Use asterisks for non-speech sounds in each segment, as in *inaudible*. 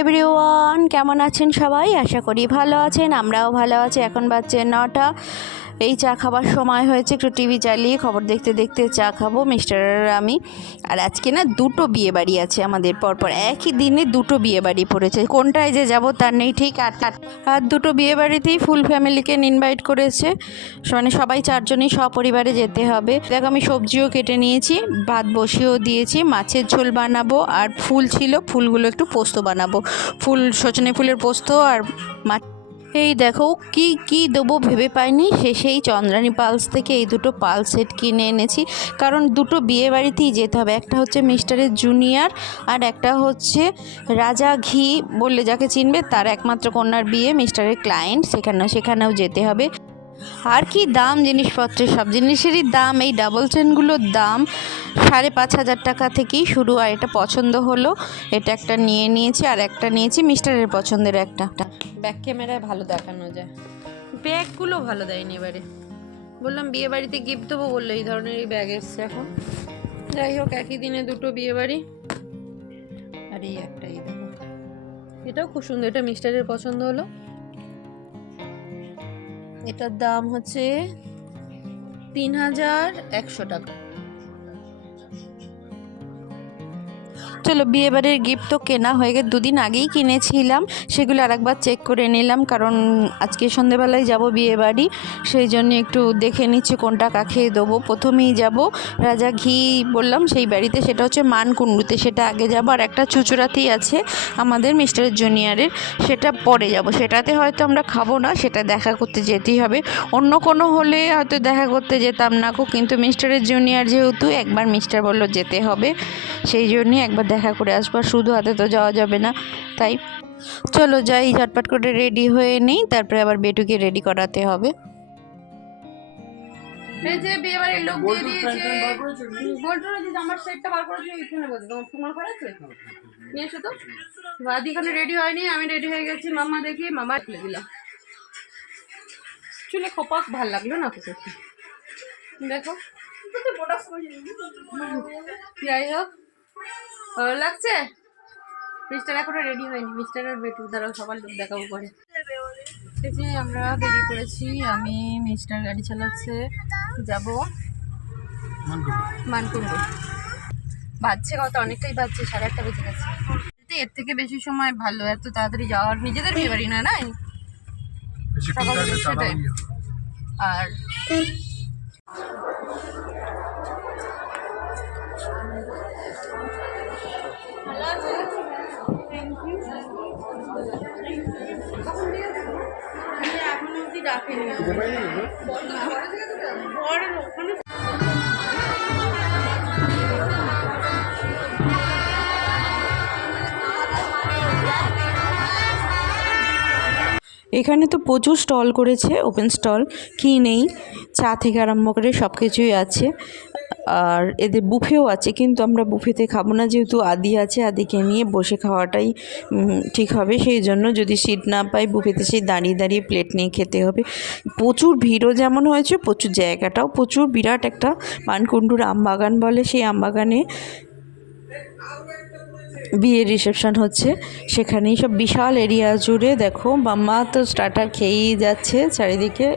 Everyone কেমন আছেন সবাই? আশা করি ভালো আছেন আমরাও ভালো আছি। এখন বাজছে নটা। এই চা খাবার সময় হয়েছে, একটু টিভি চালিয়ে খবর দেখতে দেখতে চা খাব মিস্টার আমি আর আজকে না দুটো বিয়ে বাড়ি আছে আমাদের, পরপর একই দিনে দুটো বিয়ে বাড়ি পড়েছে। কোনটায় যে যাব তার নেই ঠিক, আর আর- আর দুটো বিয়ে বাড়িতেই ফুল ফ্যামিলিকে ইনভাইট করেছে। মানে সবাই চারজনই সপরিবারে যেতে হবে। দেখো আমি সবজিও কেটে নিয়েছি, ভাত বসিয়েও দিয়েছি, মাছের ঝোল বানাবো, আর ফুল ছিল, ফুলগুলো একটু পোস্ত বানাবো। ফুল, সজনে ফুলের পোস্ত আর মাছ এই দেখো, কি কি দেবো ভেবে পাইনি। সে সেই চন্দ্রানী পালস থেকে এই দুটো পাল সেট কিনে এনেছি। কারণ দুটো বিয়ে বাড়িতেই যেতে হবে। একটা হচ্ছে মিস্টারের জুনিয়র আর একটা হচ্ছে রাজা ঘি বললে যাকে চিনবে, তার একমাত্র কন্যার বিয়ে মিস্টারের ক্লায়েন্ট। সেখানে, সেখানেও যেতে হবে। আর কি দাম জিনিসপত্রের সব জিনিসেরই দাম, এই ডাবল চেনগুলোর দাম সাড়ে পাঁচ হাজার টাকা থেকেই শুরু। আর এটা পছন্দ হলো, এটা একটা নিয়ে নিয়েছি আর একটা নিয়েছি মিস্টারের পছন্দের একটা। ব্যাক ক্যামেরায় ভালো দেখানো যায়। ব্যাগগুলো ভালো দেয়নি এবারে। বললাম বিয়ে বাড়িতে গিফট দেবো বলল, এই ধরনের এই ব্যাগ এসছে এখন। যাই হোক, একই দিনে দুটো বিয়ে বাড়ি আর এই একটা এই দেখো। এটাও খুব সুন্দর, এটা মিস্টারের পছন্দ হলো। এটার দাম হচ্ছে তিন হাজার একশো টাকা। চলো, বিয়েবাড়ির গিফট তো কেনা হয়ে গেছে, দুদিন আগেই কিনেছিলাম, সেগুলো আরেকবার চেক করে নিলাম, কারণ আজকে সন্ধেবেলায় যাব বিয়েবাড়ি, সেই জন্য একটু দেখে নিচ্ছি কোনটা কাকে দেবো। প্রথমেই যাব, রাজা ঘি বললাম, সেই বাড়িতে সেটা হচ্ছে মানকুণ্ডুতে, সেটা আগে যাব, আর একটা চুচুড়াতেই আছে আমাদের মিস্টার জুনিয়রের সেটা পরে যাব। সেটাতে হয়তো আমরা খাব না, সেটা দেখা করতে যেতেই হবে। অন্য কোনো হলে হয়তো দেখা করতে যেতাম না কিন্তু মিস্টারের জুনিয়র যেহেতু একবার মিস্টার বলল যেতে হবে, সেই জন্যই একবার দেখা করে আসবার শুধু হাতে তো যাওয়া যাবে না। তাই চলো যাই ঝটপট করে রেডি হয়ে নেই তারপরে আবার বেটুকে রেডি করাতে হবে। যে বিয়ে লোক দিয়ে দিয়েছে। বল্টুর যে জামার সেটটা বার করেছে এখানে বলছে। তোমার তোমার ঘর নিয়ে এসো তো। বাদি এখানে রেডি হয়নি আমি রেডি হয়ে গেছি। মামা দেখি মামা খুলে দিলাম চুলে খোপাক ভালো লাগল না তো দেখো। যাই হোক। ভালো লাগছে? মিস্টার এখনও রেডি হয়নি। মিস্টার আর বেটু দ্বারা সবার লোক দেখাবো পরে। যে আমরা বেরিয়ে পড়েছি। আমি মিস্টার গাড়ি চালাচ্ছে। যাব মানকুণ্ড বাজছে কত? অনেকটাই বাজছে সাড়ে আটটা বেজে গেছে। এর থেকে বেশি সময় ভালো এত তাড়াতাড়ি যাওয়ার নিজেদের বিয়ে বাড়ি না না সকালে সেটাই আর ডাকেনি বড় ওখানে এখানে তো প্রচুর স্টল করেছে ওপেন স্টল কি নেই? চা থেকে আরম্ভ করে সব কিছুই আছে। আর এদের বুফেও আছে, কিন্তু আমরা বুফেতে খাব না, যেহেতু আদি আছে, আদিকে নিয়ে বসে খাওয়াটাই ঠিক হবে। সেই জন্য যদি সিট না পাই বুফেতে সেই দাঁড়িয়ে দাঁড়িয়ে প্লেট নিয়ে খেতে হবে। প্রচুর ভিড়ও যেমন হয়েছে, প্রচুর জায়গাটাও প্রচুর, বিরাট একটা মানকুণ্ডুর আমবাগান বলে সেই আমবাগানে বিয়ের রিসেপশন হচ্ছে। সেখানেই সব বিশাল এরিয়া জুড়ে দেখো মাম্মা তো স্টার্টার খেয়েই যাচ্ছে, চারিদিকে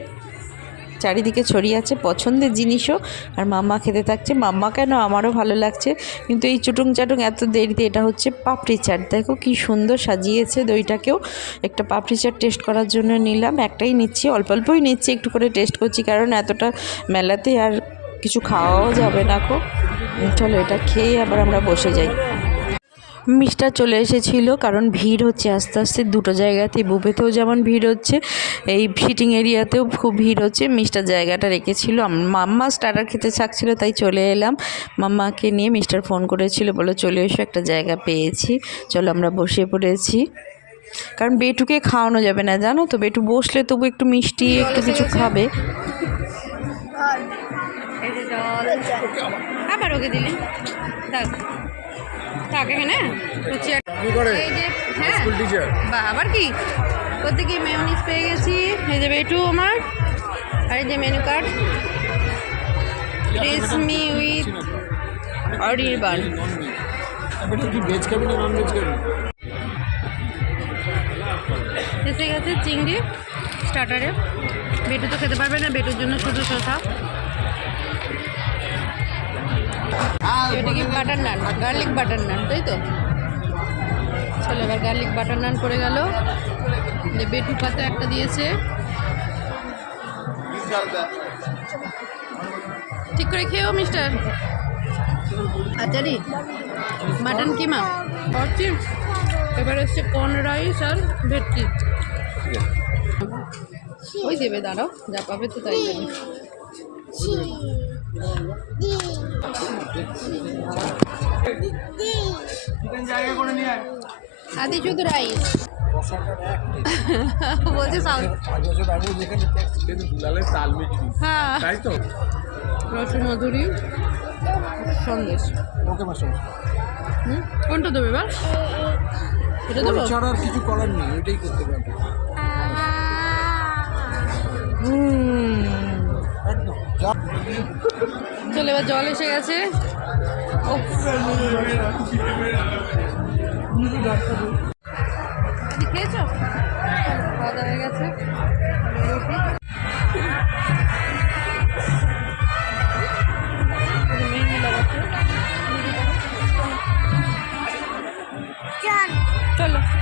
চারিদিকে ছড়িয়ে আছে পছন্দের জিনিসও। আর মাম্মা খেতে থাকছে। মাম্মা কেন আমারও ভালো লাগছে, কিন্তু এই চুটুং চাটুং এত দেরিতে এটা হচ্ছে পাপড়ি চাট। দেখো কি সুন্দর সাজিয়েছে দইটাকেও। একটা পাপড়ি চাট টেস্ট করার জন্য নিলাম। একটাই নিচ্ছি, অল্প অল্পই নিচ্ছি, একটু করে টেস্ট করছি, কারণ এতটা মেলাতে আর কিছু খাওয়াও যাবে না কো চলো এটা খেয়ে আবার আমরা বসে যাই। মিস্টার চলে এসেছিল, কারণ ভিড় হচ্ছে আস্তে আস্তে, দুটো জায়গাতেই বুফেতেও যেমন ভিড় হচ্ছে, এই সিটিং এরিয়াতেও খুব ভিড় হচ্ছে মিস্টার জায়গাটা রেখেছিল। মাম্মা স্টার্টার খেতে চাচ্ছিল তাই চলে এলাম। মাম্মাকে নিয়ে মিস্টার ফোন করেছিল বলো চলে এসো, একটা জায়গা পেয়েছি, চলো আমরা বসে পড়েছি। কারণ বেটুকে খাওয়ানো যাবে না, জানো তো, বেটু বসলে তবু একটু মিষ্টি, একটু কিছু খাবে। আবার ওকে দিলে? থাক থাক এখানে লুচি এই যে হ্যাঁ। বা আবার কি? করতে কি মেয়নিস পেয়ে গেছি? এই যে বেটু আমার আর এই যে মেনু কার্ড রেশমি উইথ অরির বান এসে গেছে চিংড়ি স্টার্টারে বেটু তো খেতে পারবে না বেটুর জন্য শুধু শসা। এটা কি butter naan garlic butter naan তাই তো? চলো এবার গার্লিক বাটার নান করে গেল। বেটু পাতে একটা দিয়েছে। ঠিক করে খেয়েও mister achari mutton keema chips এবার এসছে কর্ন রাইস আর ভেটকি। ওই দেবে, দাঁড়াও, যা পাবে তো তাই দেবে। আদি শুধু রাইস বলছে হ্যাঁ। রসুন মধুরি। সন্দেশ। হুম? কোনটা দেবে এবার? এটা দেবো? ছাড়া আর কিছু করার নেই ওইটাই করতে পারব যা চলো এবার জল এসে গেছে। হয়ে গেছে। চলো।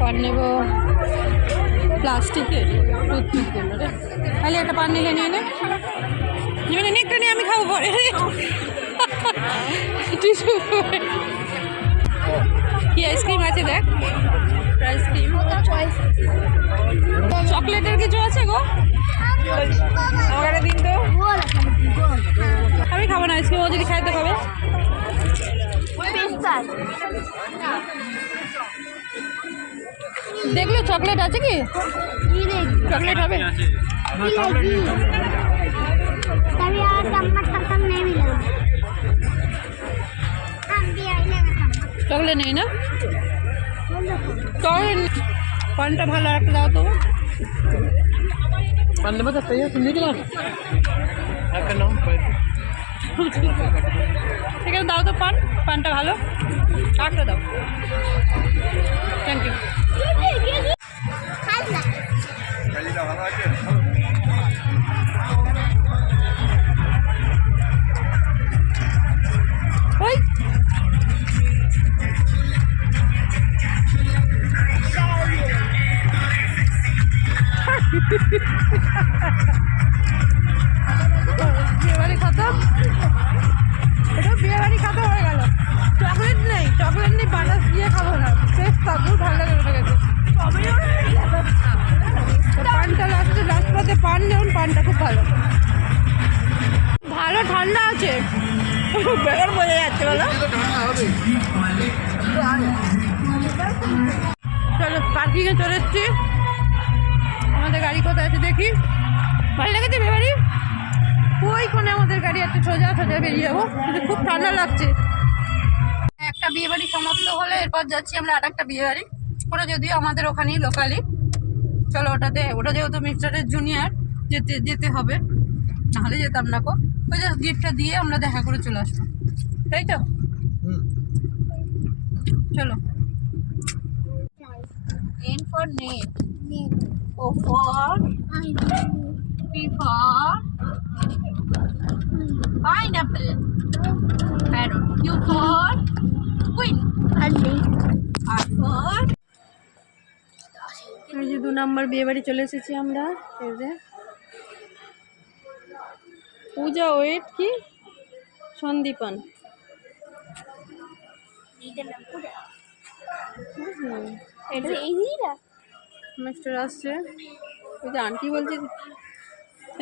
পান নেব প্লাস্টিকের তাহলে একটা পান নিলে নিয়ে নে। একটা নিয়ে আমি খাব পরে। টিস্যু। কি আইসক্রিম আছে দেখ? আইসক্রিম। চকলেটের কিছু আছে গো? দিন তো। খাবে না আইসক্রিম ও যদি খাইতে তো খাবে দেখলে চকলেট আছে কি? চকলেট হবে? চকলেট নেই না? চকলেট পানটা ভালো একটা দাও তো। পান দেবো তো তুমি দিলাম একটা নাম এখানে দাও তো পান পানটা ভালো। আটটা দাও। থ্যাংক ইউ खाला ভালো আছে ওই। *laughs* বিয়েবাড়ি খতম? এটা বিয়েবাড়ি খতম হয়ে গেল। চকলেট নেই চকলেট নেই বানাস দিয়ে খাব না। শেষ কাকুর ভালো লাগে গেছে। পানটা লাস্টে লাস্ট পাতে পান নেউন পানটা খুব ভালো। ভালো ঠান্ডা আছে। বেকার বোঝা যাচ্ছে বলো। চলো পার্কিংয়ে চলে এসছি। আমাদের গাড়ি কোথায় আছে দেখি। ভালো লেগেছে বিয়ে ওই কোণে আমাদের গাড়ি আছে সোজা সোজা বেরিয়ে যাব। কিন্তু খুব ঠান্ডা লাগছে। একটা বিয়ে বাড়ি সমাপ্ত হলে এরপর যাচ্ছি আমরা আর একটা বিয়ে বাড়ি ওটা যদিও আমাদের ওখানেই লোকালি চলো ওটাতে ওটা যেহেতু মিস্টারের জুনিয়র যেতে যেতে হবে। নাহলে যেতাম না কো। ওই জাস্ট গিফটটা দিয়ে আমরা দেখা করে চলে আসব। তাই তো? হুম। চলো। N for net. O for P for pineapple. Parrot. Q for queen. R for এই যে দু নম্বর বিয়ে বাড়ি চলে এসেছি আমরা এই যে। পূজা ওয়েট কি? সন্দীপন। মাস্টার আসছে। ওই যে আন্টি বলছে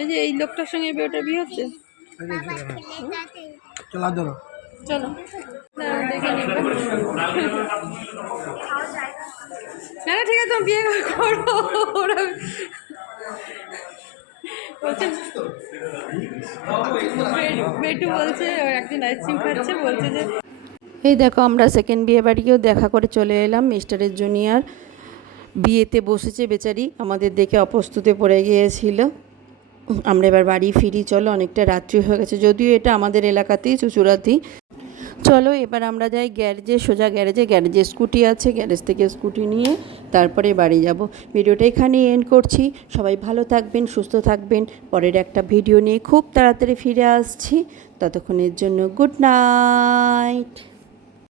এই যে এই লোকটার সঙ্গে বিয়েটা বিয়ে হচ্ছে? চলা ধরো। চলো। না দেখে না না ঠিক আছে তুমি বিয়ে করো ওরা বলছে বেটু বলছে একদিন আইসক্রিম খাচ্ছে বলছে যে এই দেখো আমরা সেকেন্ড বিয়ে বাড়িও দেখা করে চলে এলাম মিস্টারের জুনিয়র বিয়েতে বসেছে বেচারি আমাদের দেখে অপ্রস্তুতে পড়ে গিয়েছিল। আমরা এবার বাড়ি ফিরি, চলো, অনেকটা রাত্রি হয়ে গেছে। যদিও এটা আমাদের এলাকাতেই চুচুড়াতেই। চলো, এবার আমরা যাই গ্যারেজে, সোজা গ্যারেজে। গ্যারেজে স্কুটি আছে, গ্যারেজ থেকে স্কুটি নিয়ে তারপরে বাড়ি যাব। ভিডিওটা এখানেই এন্ড করছি। সবাই ভালো থাকবেন, সুস্থ থাকবেন। পরের একটা ভিডিও নিয়ে খুব তাড়াতাড়ি ফিরে আসছি। ততক্ষণের জন্য গুড নাইট।